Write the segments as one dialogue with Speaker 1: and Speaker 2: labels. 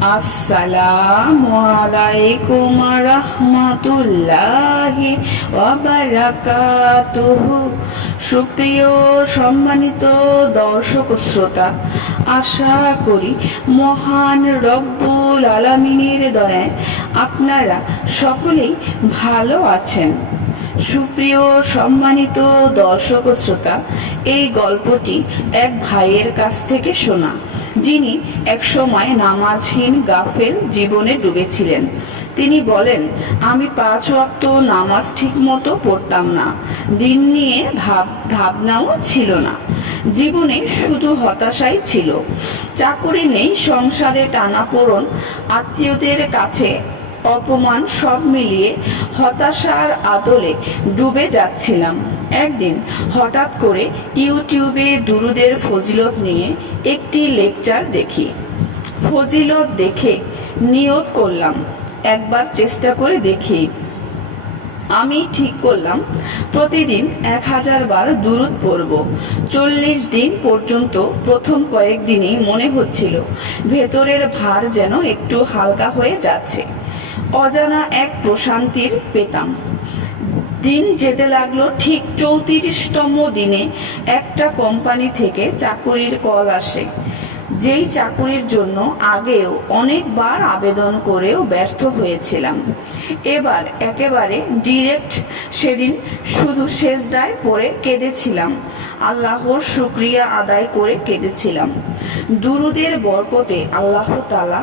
Speaker 1: আসসালামু আলাইকুম রহমতুল্লাহি সুপ্রিয় সম্মানিত দর্শক শ্রোতা, আশা করি মহান রব্বুল আলামিনের দয়ায় আপনারা সকলেই ভালো আছেন। সুপ্রিয় সম্মানিত দর্শক শ্রোতা, এই গল্পটি এক ভাইয়ের কাছ থেকে শোনা। যিনি একসময় নামাজহীন গাফেল জীবনে ডুবেছিলেন। তিনি বলেন, আমি পাঁচ ওয়াক্ত নামাজ ঠিক মতো পড়তাম না। দিন নিয়ে ভাব, ভাবনাও ছিল না। জীবনে শুধু হতাশাই ছিল। চাকুরি নেই, সংসারে টানাপোড়ন, আত্মীয়দের কাছে অপমান সব মিলিয়ে হতাশার আদলে ডুবে যাচ্ছিলাম। একদিন হঠাৎ করে ইউটিউবে দুরুদের ফজিলত নিয়ে একটি লেকচার দেখি। ফজিলত দেখে নিয়ত করলাম। একবার চেষ্টা করে দেখি। আমি ঠিক করলাম, প্রতিদিন এক হাজার বার দূরত পড়ব। চল্লিশ দিন পর্যন্ত প্রথম কয়েকদিনই মনে হচ্ছিল, ভেতরের ভার যেন একটু হালকা হয়ে যাচ্ছে। অজানা এক প্রশান্তির পেতাম। দিন যেতে লাগল ঠিক চৌত্রিশতম দিনে। একটা কোম্পানি থেকে চাকরির কল আসে। যেই চাকুরির জন্য আগেও অনেকবার আবেদন করেও ব্যর্থ হয়েছিলাম। এবার একেবারে ডিরেক্ট সেদিন শুধু শেষদায় পড়ে কেঁদেছিলাম। আল্লাহর শুক্রিয়া আদায় করে কেঁদেছিলাম। দুরুদের বরকতে আল্লাহ তালা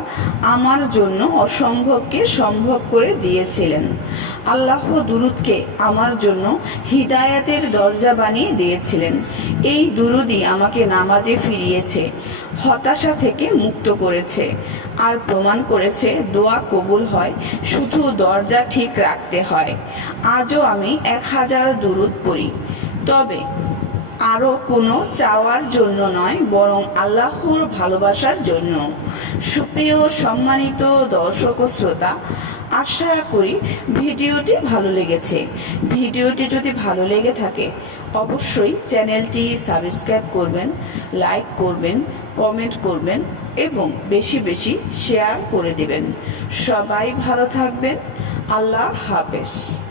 Speaker 1: আমার জন্য অসম্ভবকে সম্ভব করে দিয়েছিলেন। আল্লাহ দুরুদকে আমার জন্য হিদায়াতের দরজা বানিয়ে দিয়েছিলেন। এই দুরুদি আমাকে নামাজে ফিরিয়েছে। হতাশা থেকে মুক্ত করেছে। আর প্রমাণ করেছে, দোয়া কবুল হয়, শুধু দরজা ঠিক রাখতে হয়। আজও আমি এক হাজার দূরত পড়ি। তবে আরও কোনো চাওয়ার জন্য নয়, বরং আল্লাহর ভালোবাসার জন্য। সুপ্রিয় সম্মানিত দর্শক ও শ্রোতা, আশা করি ভিডিওটি ভালো লেগেছে। ভিডিওটি যদি ভালো লেগে থাকে, অবশ্যই চ্যানেলটি সাবস্ক্রাইব করবেন, লাইক করবেন, কমেন্ট করবেন এবং বেশি বেশি শেয়ার করে দেবেন। সবাই ভালো থাকবেন। আল্লাহ হাফেজ।